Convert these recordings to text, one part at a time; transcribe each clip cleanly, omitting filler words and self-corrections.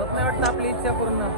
होत नाही वाटतं आपली इच्छा पूर्ण.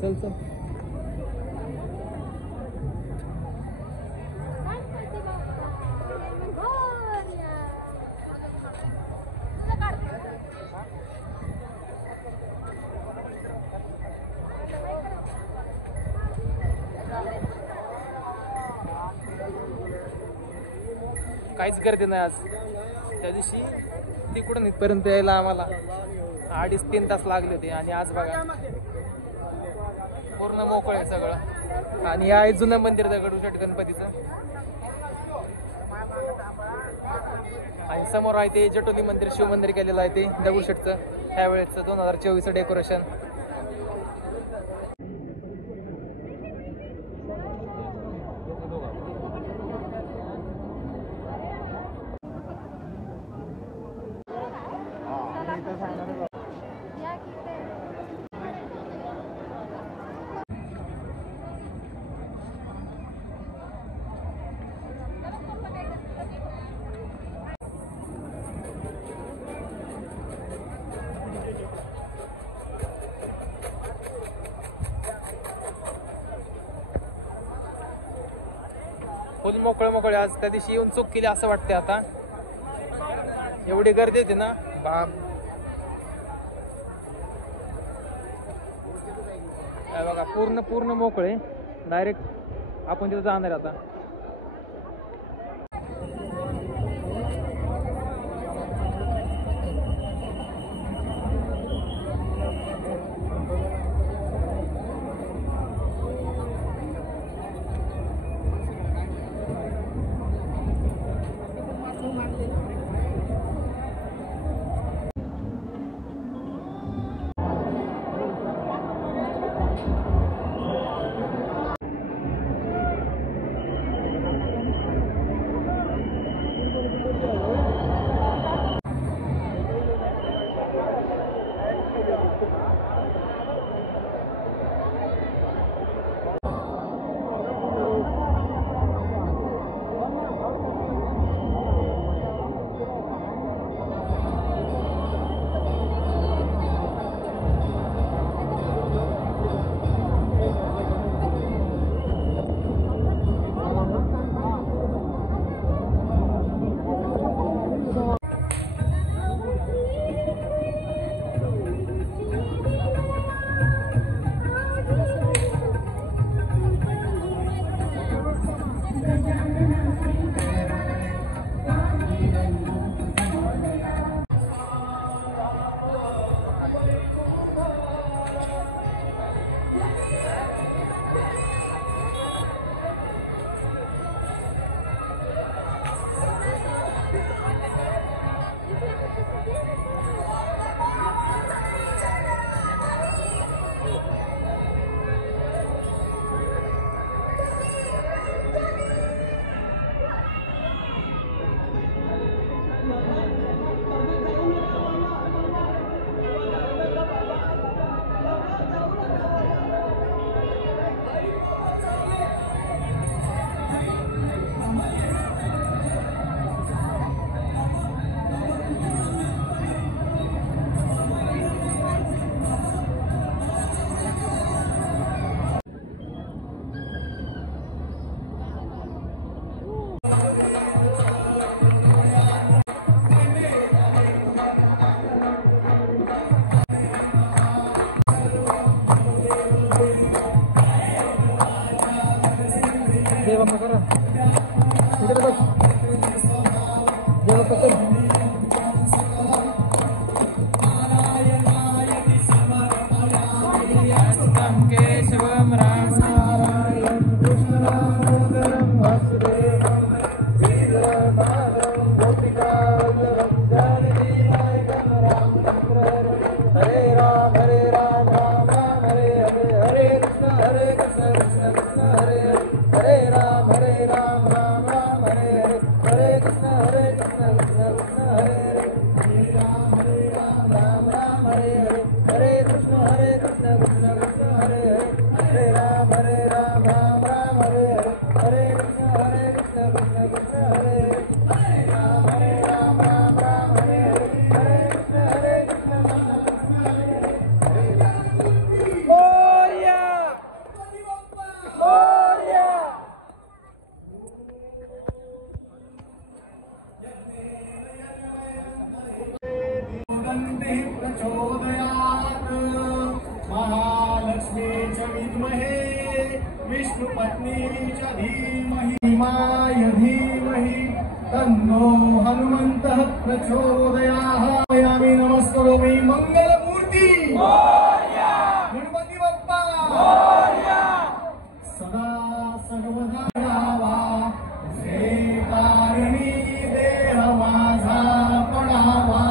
चल चल. काहीच गर्दी नाही आज. त्या दिवशी तिकडून इथपर्यंत यायला आम्हाला 2.5-3 तास लागले होते आणि आज बघा पूर्ण मोकळं आहे सगळं. आणि या आहे जुनं मंदिर दगडूशेठ गणपतीचं आणि समोर आहे ते जटोली मंदिर, शिव मंदिर केलेलं आहे ते दगडूशेठचं ह्यावेळेचं 2024 डेकोरेशन. फुल मोकळे आज. त्या दिवशी येऊन चूक केली असं वाटते आता. एवढी गर्दी होती ना बाप. बघा पूर्ण मोकळे. डायरेक्ट आपण तिथं जाणार आता. जेवण करा इकडे बघ जेवण कर केशवम राम नारायण कृष्ण दामोदरम वासुदेवम वीरमाधवम गोपिका वल्लभम जानकी नायकम रामचंद्र हरे राम राम राम हरे हरे हरे कृष्ण कृष्ण कृष्ण हरे हरे हरे राम राम राम हरे हरे हरे कृष्ण कृष्ण कृष्ण हरे हरे हरे राम राम हरे हरे हरे कृष्ण कृष्ण कृष्ण हरे हरे हरे राम राम हरे हरे हरे कृष्ण कृष्ण कृष्ण हरे हरे राम राम हरे हरे हरे कृष्ण मोरया मोरया वन्दे प्रचोदयात् महालक्ष्मी च विद्महे विष्णुपत्नी च धीमहि धीमहि तन्नो हनुमन्तः प्रचोदयात् यामि नमस्करोमि मंगलमूर्ती मोरया गणपती बाप्पा मोरया सदा सर्वदा राहावा जे कारणी देह माझा पडावा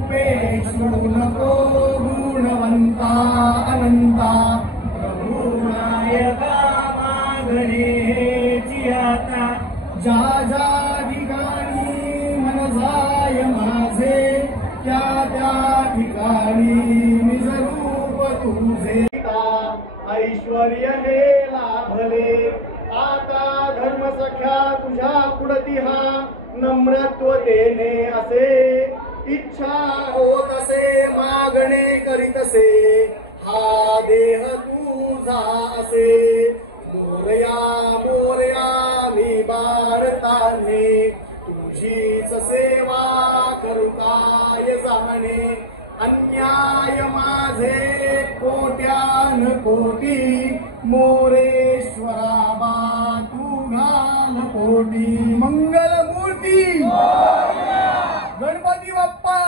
उपेक्षू नको गुणवंता अनंता प्रभू नायका मागणे हेची आता ज्या ज्या ठिकाणी मन जाय माझे त्या त्या ठिकाणी निज रूप तुझे ऐश्वर्य हे लाभले आता धर्म सख्या तुझ्या पुढती हा नम्रत्वतेने असे इच्छा होत असे मागणे करीत असे हा देह तुझा असे मोरया मोरया मी भारताने तुझीच सेवा करू काय जाणे अन्याय माझे कोट्यान कोटी मोरेश्वरा बा तू घाल कोटी मंगलमूर्ती गणपती बाप्पा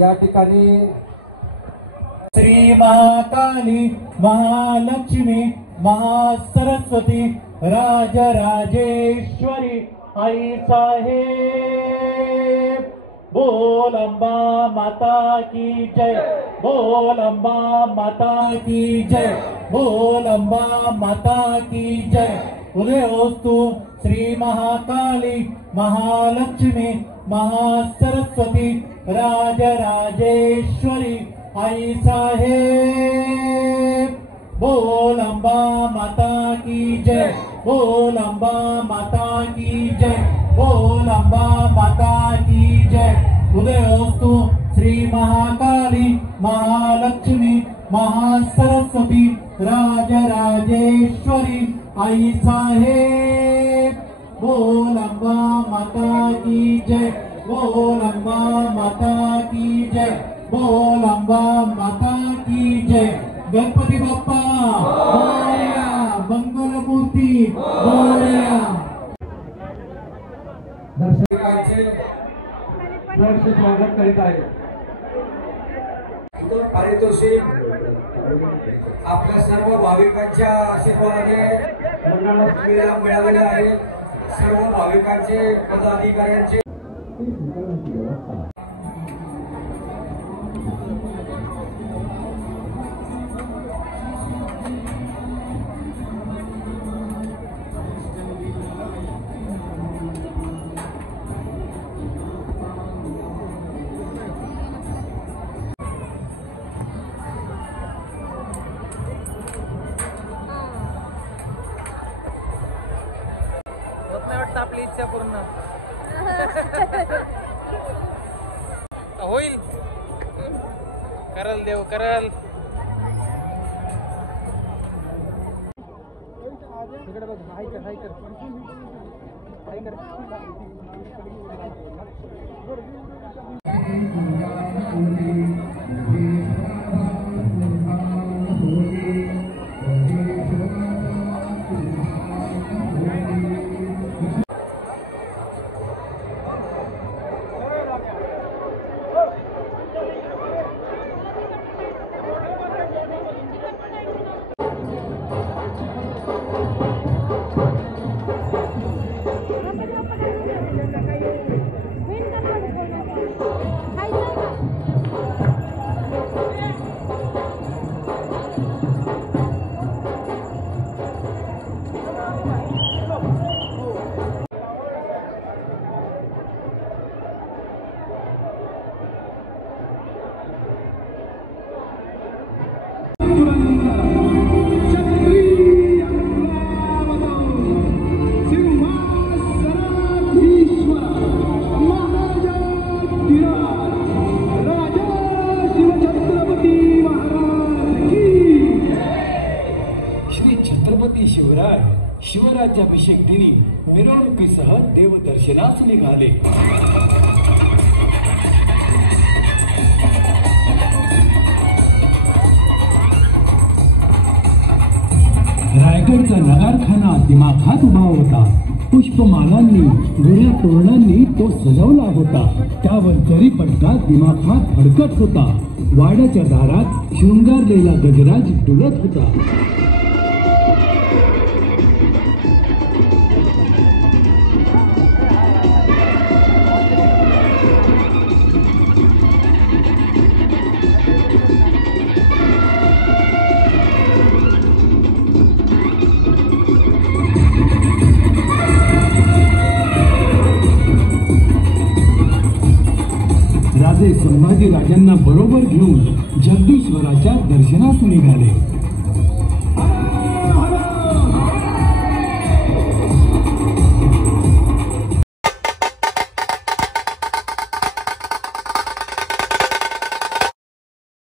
या ठिकाणी श्री महाकाली महालक्ष्मी महासरस्वती राजराजेश्वरी आई साहेब बोल अंबा माता की जय बोल अंबा माता की जय बोल अंबा माता की जय उदयोस्तु श्री महाकाली महालक्ष्मी महासरस्वती राजराजेश्वरी आई साहेब बोल अंबा माता की जय बोल अंबा माता की जय बोल अंबा माता की जय उदयोस्तु श्री महाकाली महालक्ष्मी महासरस्वती राजराजेश्वरी आई साहेब बोल अंबा माता की जय बोल अंबा माता की जय बोल अंबा माता की जय गणपती बाप्पा मोरया मंगलमूर्ती मोरया दर्शकांचे स्वागत करीत आहे पारितोषिक आपल्या सर्व भाविकांच्या आशीर्वादाने मंडळाला मिळालेले आहे सर्व भाविकांचे पदाधिकाऱ्यांचे आपली इच्छा पूर्ण होईल करल देव करल तिकडे बघ हाय कर हाय कर हाय कर शिवराज्याभिषेक दिनी मिरवणुकीसह देवदर्शनास निघाले. रायगडचा नगारखाना दिमाखात उभा होता. पुष्पमालांनी गोऱ्या तोरणांनी तो सजवला होता. त्यावर जरीपटका दिमाखात फडकत होता. वाड्याच्या दारात शृंगारलेला गजराज डुलत होता. राजे संभाजी राजांना बरोबर घेऊन जगदीश्वराच्या दर्शनास निघाले.